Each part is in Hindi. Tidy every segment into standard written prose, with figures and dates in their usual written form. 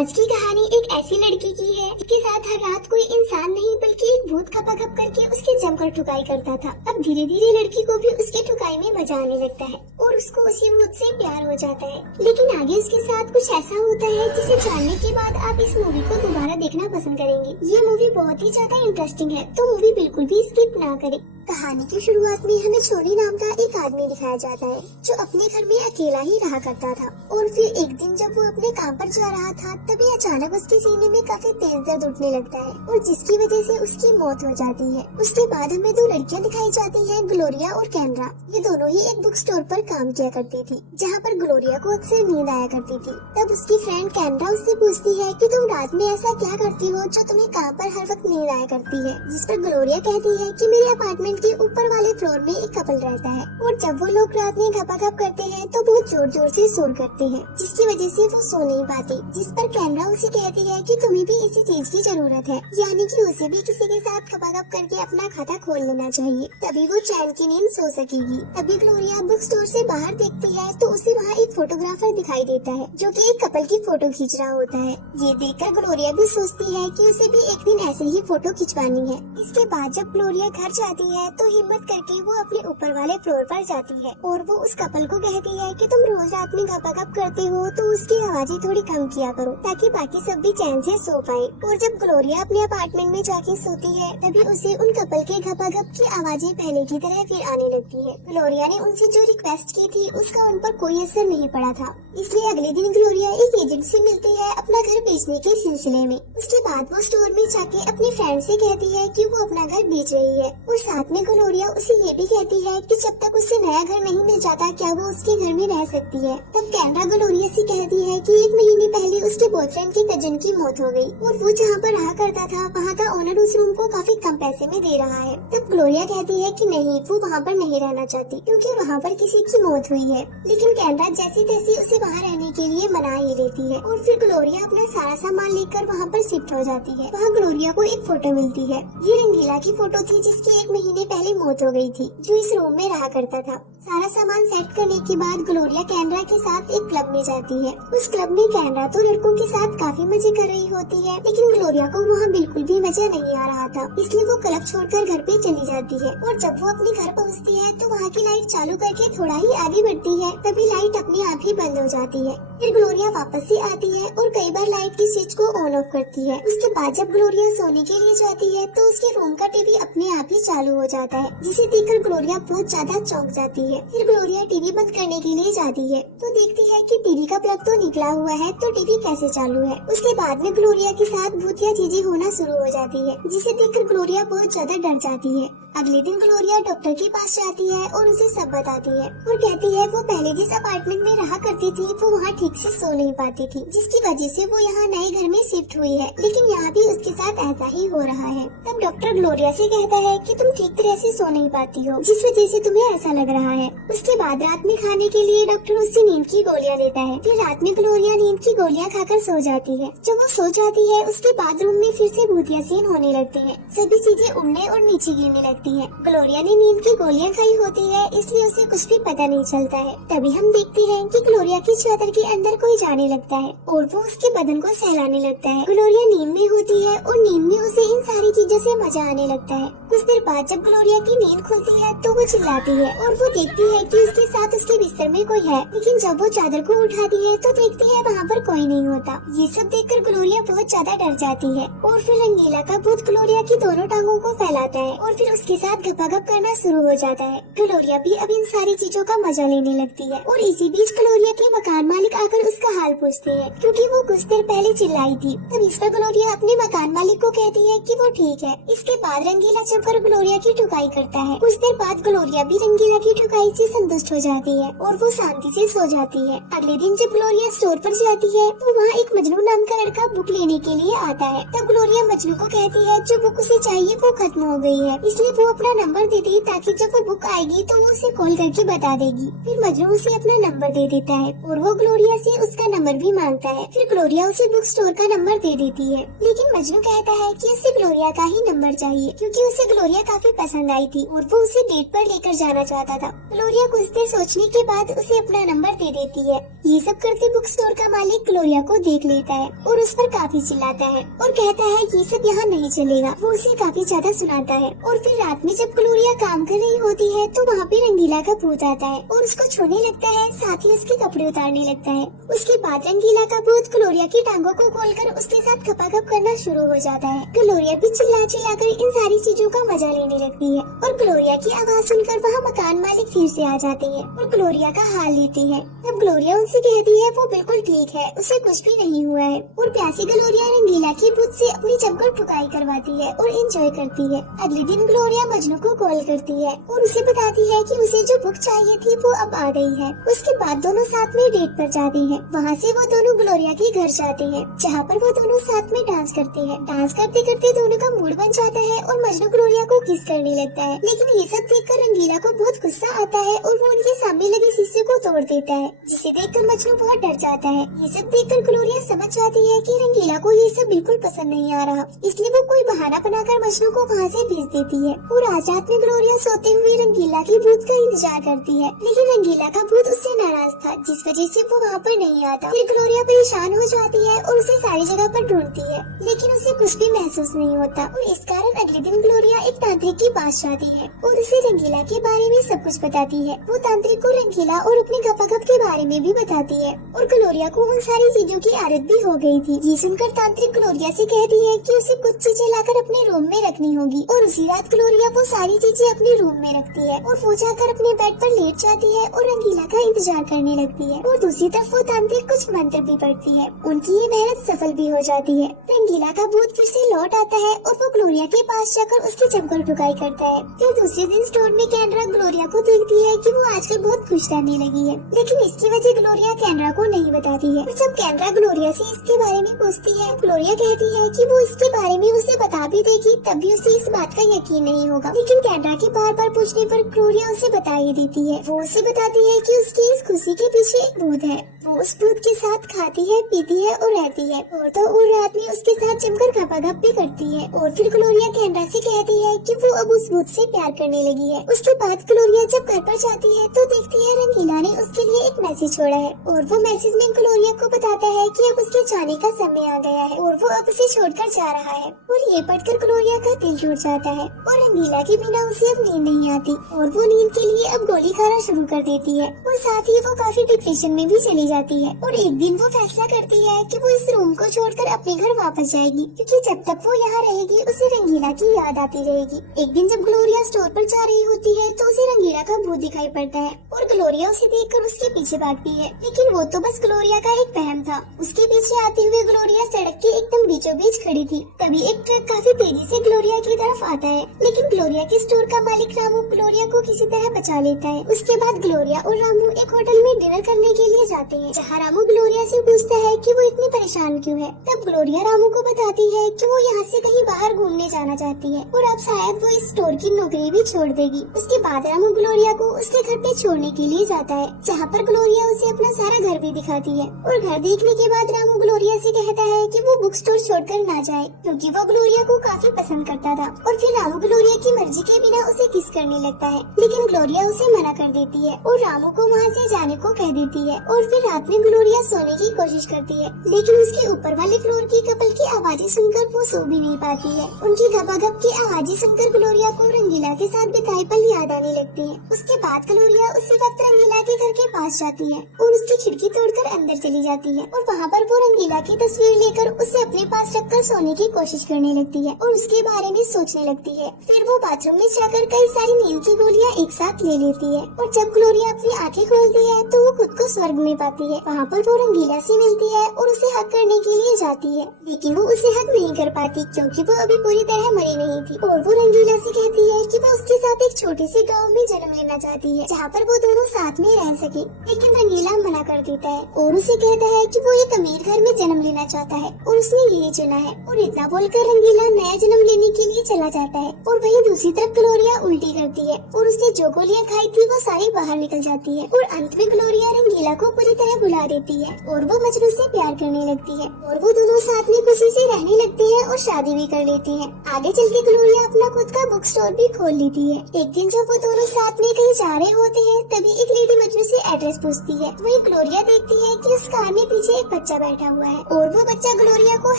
आज की कहानी एक ऐसी लड़की की है जिसके साथ हर रात कोई इंसान नहीं बल्कि एक भूत खपा खप करके उसकी जमकर ठुकाई करता था। अब धीरे धीरे लड़की को भी उसकी ठुकाई में मजा आने लगता है और उसको उसी भूत से प्यार हो जाता है। लेकिन आगे उसके साथ कुछ ऐसा होता है जिसे जानने के बाद आप इस मूवी को दोबारा देखना पसंद करेंगे। ये मूवी बहुत ही ज्यादा इंटरेस्टिंग है, तो मूवी बिल्कुल भी स्किप ना करें। कहानी की शुरुआत में हमें छोरी नाम का एक आदमी दिखाया जाता है जो अपने घर में अकेला ही रहा करता था। और फिर एक दिन जब वो अपने काम पर जा रहा था तभी अचानक उसके सीने में काफी तेज दर्द उठने लगता है और जिसकी वजह से उसकी मौत हो जाती है। उसके बाद हमें दो लड़कियां दिखाई जाती हैं, ग्लोरिया और कैनरा। ये दोनों ही एक बुक स्टोर पर काम किया करती थी जहाँ पर ग्लोरिया को अक्सर नींद आया करती थी। तब उसकी फ्रेंड कैनरा उससे पूछती है कि तुम रात में ऐसा क्या करती हो जो तुम्हें काम पर हर वक्त नींद आया करती है। जिस पर ग्लोरिया कहती है कि मेरे अपार्टमेंट के ऊपर वाले फ्लोर में एक कपल रहता है और जब वो लोग रात में घपाघप करते हैं तो बहुत जोर जोर से शोर करते हैं जिसकी वजह से वो सो नहीं पाती। जिस पर कैनरा उसे कहती है कि तुम्हें भी इसी चीज की जरूरत है, यानी कि उसे भी किसी के साथ घपाघप करके अपना खाता खोल लेना चाहिए, तभी वो चैन की नींद सो सकेगी। तभी ग्लोरिया बुक स्टोर से बाहर देखती है तो उसे वहाँ एक फोटोग्राफर दिखाई देता है जो कि एक कपल की फोटो खींच रहा होता है। ये देखकर ग्लोरिया भी सोचती है कि उसे भी एक दिन ऐसे ही फोटो खिंचवानी है। इसके बाद जब ग्लोरिया घर जाती है तो हिम्मत करके वो अपने ऊपर वाले फ्लोर पर जाती है और वो उस कपल को कहती है कि तुम रोज रात में घपाघप करते हो तो उसकी आवाजें थोड़ी कम किया करो ताकि बाकी सब भी चैन से सो पाए। और जब ग्लोरिया अपने अपार्टमेंट में जाके सोती है तभी उसे उन कपल के घपाघप की आवाजें पहले की तरह फिर आने लगती है। ग्लोरिया ने उनसे जो रिक्वेस्ट की थी उसका उन पर कोई असर नहीं पड़ा था, इसलिए अगले दिन ग्लोरिया एक एजेंट से मिलती है अपना घर बेचने के सिलसिले में। उसके बाद वो स्टोर में जाके अपनी फ्रेंड से कहती है कि वो अपना घर बेच रही है और साथ में ग्लोरिया उसे ये भी कहती है कि जब तक उसे नया घर नहीं मिल जाता क्या वो उसके घर में रह सकती है। तब कैनरा ग्लोरिया से कहती है कि 1 महीने पहले उसके बॉयफ्रेंड की कजन की मौत हो गई और वो जहाँ पर रहा करता था वहाँ का ओनर उस रूम को काफी कम पैसे में दे रहा है। तब ग्लोरिया कहती है कि नहीं, वो वहाँ पर नहीं रहना चाहती क्योंकि वहाँ पर किसी की मौत हुई है। लेकिन कैनरा जैसी तैसी उसे वहाँ रहने के लिए मना ही लेती है और फिर ग्लोरिया अपना सारा सामान लेकर वहाँ पर शिफ्ट हो जाती है। वहाँ ग्लोरिया को एक फोटो मिलती है। ये रंगीला की फोटो थी जिसकी 1 महीने पहले मौत हो गई थी, जो इस रूम में रहा करता था। सारा सामान सेट करने के बाद ग्लोरिया कैनरा के साथ एक क्लब में जाती है। उस क्लब में कैनरा तो लड़कों के साथ काफी मजे कर रही होती है, लेकिन ग्लोरिया को वहाँ बिल्कुल भी मजा नहीं आ रहा था, इसलिए वो क्लब छोड़कर घर पे चली जाती है। और जब वो अपने घर पहुँचती है तो वहाँ की लाइट चालू करके थोड़ा ही आगे बढ़ती है तभी लाइट अपने आप ही बंद हो जाती है। फिर ग्लोरिया वापस से आती है और कई बार लाइट की स्विच को ऑन ऑफ करती है। उसके बाद जब ग्लोरिया सोने के लिए जाती है तो उसके रूम का टीवी अपने आप ही चालू हो जाता है, जिसे देखकर ग्लोरिया बहुत ज्यादा चौंक जाती है। फिर ग्लोरिया टीवी बंद करने के लिए जाती है तो देखती है कि टीवी का प्लग तो निकला हुआ है, तो टीवी कैसे चालू है। उसके बाद में ग्लोरिया के साथ भूतिया चीजें होना शुरू हो जाती है, जिसे देखकर ग्लोरिया बहुत ज्यादा डर जाती है। अगले दिन ग्लोरिया डॉक्टर के पास जाती है और उसे सब बताती है और कहती है वो पहले जिस अपार्टमेंट में रहा करती थी वो वहाँ ठीक से सो नहीं पाती थी, जिसकी वजह से वो यहाँ नए घर में शिफ्ट हुई है, लेकिन यहाँ भी उसके साथ ऐसा ही हो रहा है। तब डॉक्टर ग्लोरिया से कहता है कि तुम ठीक तरह से सो नहीं पाती हो, जिस वजह से तुम्हें ऐसा लग रहा है। उसके बाद रात में खाने के लिए डॉक्टर उससे नींद की गोलियां लेता है। फिर रात में ग्लोरिया नींद की गोलियां खाकर सो जाती है। जब वो सो जाती है उसके बाद रूम में फिर से भूतिया सीन होने लगते हैं, सभी चीजें उड़ने और नीचे गिरने लगती है। ग्लोरिया ने नींद की गोलियां खाई होती है, इसलिए उसे कुछ भी पता नहीं चलता है। तभी हम देखते हैं कि ग्लोरिया की चादर के अंदर कोई जाने लगता है और वो उसके बदन को सहलाने लगता है। ग्लोरिया नींद में होती है और नींद में उसे इन सारी चीजों से मजा आने लगता है। कुछ देर बाद जब ग्लोरिया की नींद खुलती है तो वो चिल्लाती है और वो देखती है कि उसके साथ उसके बिस्तर में कोई है, लेकिन जब वो चादर को उठाती है तो देखती है वहाँ पर कोई नहीं होता। ये सब देखकर ग्लोरिया बहुत ज्यादा डर जाती है और फिर रंगीला का भूत ग्लोरिया की दोनों टांगों को फैलाता है और फिर उसके साथ घपाघप करना शुरू हो जाता है। ग्लोरिया भी अब इन सारी चीजों का मजा लेने लगती है और इसी बीच ग्लोरिया के मकान मालिक आकर उसका हाल पूछते हैं क्योंकि वो कुछ देर पहले चिल्लाई थी। तब इस पर ग्लोरिया अपने मकान मालिक को कहती है कि वो ठीक है। इसके बाद रंगीला जमकर ग्लोरिया की ठुकाई करता है। कुछ देर बाद ग्लोरिया भी रंगीला की ठुकाई से संतुष्ट हो जाती है और वो शांति से सो जाती है। अगले दिन जब ग्लोरिया स्टोर पर जाती है तो वहाँ एक मजनू नाम का लड़का बुक लेने के लिए आता है। तब ग्लोरिया मजनू को कहती है जो बुक उसे चाहिए वो खत्म हो गई है, इसलिए वो अपना नंबर दे दे ताकि जब वो बुक आएगी तो वो उसे कॉल करके बता देगी। फिर मजनू उसे अपना नंबर दे देता है और वो ग्लोरिया से उसका नंबर भी मांगता है। फिर ग्लोरिया उसे बुक स्टोर का नंबर दे देती है, लेकिन मजनू कहता है कि उसे ग्लोरिया का ही नंबर चाहिए क्योंकि उसे ग्लोरिया काफी पसंद आई थी और वो उसे डेट पर लेकर जाना चाहता था। ग्लोरिया कुछ देर सोचने के बाद उसे अपना नंबर दे देती है। ये सब करते बुक स्टोर का मालिक ग्लोरिया को देख लेता है और उस पर काफी चिल्लाता है और कहता है ये सब यहाँ नहीं चलेगा। वो उसे काफी ज्यादा सुनाता है और फिर रात में जब ग्लोरिया काम कर रही होती है तो वहाँ पे रंगीला का भूत आता है और उसको छूने लगता है, साथ ही उसके कपड़े उतारने लगता है। उसके बाद रंगीला का भूत ग्लोरिया की टांगों को खोलकर उसके साथ खपाखप करना शुरू हो जाता है। ग्लोरिया भी चिल्ला चिल्लाकर इन सारी चीजों का मजा लेने लगती है और ग्लोरिया की आवाज सुनकर वहाँ मकान मालिक फिर से आ जाते हैं और ग्लोरिया का हाल लेते हैं। तब ग्लोरिया उनसे कहती है वो बिल्कुल ठीक है, उसे कुछ भी नहीं हुआ है और प्यासी ग्लोरिया रंगीला की भूत से अपनी जमकर ठुकाई करवाती है और एंजॉय करती है। अगले दिन ग्लोरिया मजनू को कॉल करती है और उसे बताती है कि उसे जो बुक चाहिए थी वो अब आ गई है। उसके बाद दोनों साथ में डेट पर जाते हैं। वहाँ से वो दोनों ग्लोरिया के घर जाते हैं जहाँ पर वो दोनों साथ में डांस करते हैं। डांस करते करते दोनों का मूड बन जाता है और मजनू ग्लोरिया को किस करने लगता है, लेकिन ये सब देखकर रंगीला को बहुत गुस्सा आता है और वो उनके सामने लगे शीशे को तोड़ देता है, जिसे देखकर मजनू बहुत डर जाता है। ये सब देखकर ग्लोरिया समझ जाती है कि रंगीला को ये सब बिल्कुल पसंद नहीं आ रहा, इसलिए वो कोई बहाना बनाकर मजनू को वहाँ से भेज देती है। और आज रात में ग्लोरिया सोते हुए रंगीला की भूत का इंतजार करती है, लेकिन रंगीला का भूत उससे नाराज था जिस वजह से वो वहाँ पर नहीं आता। फिर ग्लोरिया परेशान हो जाती है और उसे सारी जगह पर ढूंढती है, लेकिन उसे कुछ भी महसूस नहीं होता और इस कारण अगले दिन ग्लोरिया एक तांत्रिक के पास जाती है और उसे रंगीला के बारे में सब कुछ बताती है। वो तांत्रिक को रंगीला और अपने गपागप के बारे में भी बताती है और ग्लोरिया को उन सारी चीजों की आदत भी हो गई थी। ये सुनकर तांत्रिक ग्लोरिया से कहती है कि उसे कुछ चीजें लाकर अपने रूम में रखनी होगी और उसी रात ग्लोरिया वो सारी चीजें अपने रूम में रखती है और वो जाकर अपने बेड पर लेट जाती है और रंगीला का इंतजार करने लगती है। और दूसरी तरफ वो तांत्रिक कुछ मंत्र भी पढ़ती है। उनकी ये मेहनत सफल भी हो जाती है। रंगीला का भूत फिर से लौट आता है और वो ग्लोरिया के पास जाकर उसकी जमकर ठुकाई करता है। फिर दूसरे दिन स्टोर में कैनरा ग्लोरिया को देखती है कि वो आजकल बहुत खुश रहने लगी है, लेकिन इसकी वजह ग्लोरिया कैनरा को नहीं बताती है। जब कैनरा ग्लोरिया से इसके बारे में पूछती है, ग्लोरिया कहती है कि वो इसके बारे में उसे बता भी देगी तब भी उसे इस बात का यकीन नहीं होगा, लेकिन कैनरा के बार बार पूछने पर ग्लोरिया उसे बता ही देती है। वो उसे बताती है कि उसकी इस खुशी के पीछे एक भूत है। वो उस भूत के साथ खाती है, पीती है और रहती है और तो और रात में उसके साथ जमकर खपाखप भी करती है। और फिर ग्लोरिया कैनरा से कहती है कि वो अब उस भूत से प्यार करने लगी है। उसके बाद ग्लोरिया जब घर पर जाती है तो देखती है रंगीला ने उसके लिए एक मैसेज छोड़ा है और वो मैसेज में ग्लोरिया को बताता है कि अब उसके जाने का समय आ गया है और वो अब उसे छोड़कर जा रहा है। और ये पढ़कर ग्लोरिया का दिल टूट जाता है और रंगीला के बिना उसे अब नींद नहीं आती और वो नींद के लिए अब गोली खाना शुरू कर देती है और साथ ही वो काफी डिप्रेशन में भी चली जाती है। और एक दिन वो फैसला करती है कि वो इस रूम को छोड़कर अपने घर वापस जाएगी, क्योंकि जब तक वो यहाँ रहेगी उसे रंगीला की याद आती रहेगी। एक दिन जब ग्लोरिया स्टोर पर जा रही होती है तो उसे रंगीला का भूत दिखाई पड़ता है और ग्लोरिया उसे देखकर उसके पीछे भागती है, लेकिन वो तो बस ग्लोरिया का एक वहम था। उसके पीछे आते हुए ग्लोरिया सड़क के एकदम बीचों बीच खड़ी थी। तभी एक ट्रक काफी तेजी से ग्लोरिया की तरफ आता है, लेकिन ग्लोरिया के स्टोर का मालिक रामू ग्लोरिया को किसी तरह बचा लेता है। उसके बाद ग्लोरिया और रामू एक होटल में डिनर करने के लिए जाते हैं, जहाँ रामू ग्लोरिया से पूछता है कि वो इतनी परेशान क्यों है। तब ग्लोरिया रामू को बताती है कि वो यहाँ से कहीं बाहर घूमने जाना चाहती है और अब शायद वो इस स्टोर की नौकरी भी छोड़ देगी। उसके बाद रामू ग्लोरिया को उसके घर पे छोड़ने के लिए जाता है, जहाँ पर ग्लोरिया उसे अपना सारा घर भी दिखाती है। और घर देखने के बाद रामू ग्लोरिया से कहता है कि वो बुक स्टोर छोड़कर ना जाए, क्योंकि वो ग्लोरिया को काफी पसंद करता था। और फिर रामू ग्लोरिया की मर्जी के बिना उसे किस करने लगता है, लेकिन ग्लोरिया उसे मना कर देती है और रामू को वहाँ से जाने को कह देती है। और फिर रात में ग्लोरिया सोने की कोशिश करती है, लेकिन उसके ऊपर वाले फ्लोर की कपल की आवाजें सुनकर वो सो भी नहीं पाती है। उनकी गपागप की आवाजें सुनकर ग्लोरिया को रंगीला के साथ बिताए पल याद आने लगती है। उसके बाद ग्लोरिया उसी वक्त रंगीला के घर के पास जाती है और उसकी खिड़की तोड़कर अंदर चली जाती है और वहाँ पर वो रंगीला की तस्वीर लेकर उसे अपने पास रखकर सोने की कोशिश करने लगती है और उसके बारे में सोचने लगती है। फिर वो बाथरूम में जाकर कई सारी नींद की गोलियां एक साथ ले लेती है और जब ग्लोरिया अपनी आंखें खोलती है तो वो खुद को स्वर्ग में पाती है। वहाँ पर वो रंगीला से मिलती है और उसे हक करने के लिए जाती है, लेकिन वो उसे हक नहीं कर पाती क्योंकि वो अभी पूरी तरह मरी नहीं थी। और वो रंगीला से कहती है कि वो उसके साथ एक छोटी सी गांव में जन्म लेना चाहती है, जहाँ पर वो दोनों साथ में रह सके, लेकिन रंगीला मना कर देता है और उसे कहता है कि वो एक अमीर घर में जन्म लेना चाहता है और उसने यही नहीं चुना है। और इतना बोलकर रंगीला नया जन्म लेने के लिए चला जाता है। और वहीं दूसरी तरफ ग्लोरिया उल्टी करती है और उसने जो गोलियां खाई थी वो सारी बाहर निकल जाती है। और अंत में ग्लोरिया रंगीला को पूरी तरह भुला देती है और वो मजनू से प्यार करने लगती है और वो दोनों साथ में खुशी से रहने लगते हैं और शादी भी कर लेते हैं। आगे चल के ग्लोरिया अपना खुद का बुक स्टोर भी खोल लेती है। एक दिन जब वो दोनों साथ में कहीं जा रहे होते हैं तभी एक लेडी मजनू से एड्रेस पूछती है। वही ग्लोरिया देखती है कि उस कार में पीछे एक बच्चा बैठा हुआ है और वो बच्चा ग्लोरिया को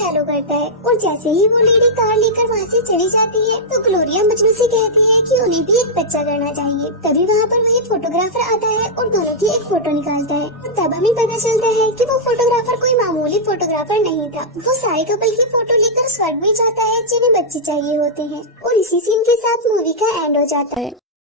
हेलो करता है। और जैसे ही वो लेडी कार लेकर वहाँ से चली जाती है तो ग्लोरिया मजनू से कहती है कि उन्हें भी एक बच्चा करना चाहिए। तभी वहाँ पर वही फोटोग्राफर आता है और दोनों की एक फोटो निकालता है। और तब हमें पता चलता है कि वो फोटोग्राफर कोई मामूली फोटोग्राफर नहीं था। वो सारे कपल की फोटो लेकर स्वर्ग में जाता है जिन्हें बच्चे चाहिए होते हैं। और इसी सीन के साथ मूवी का एंड हो जाता है।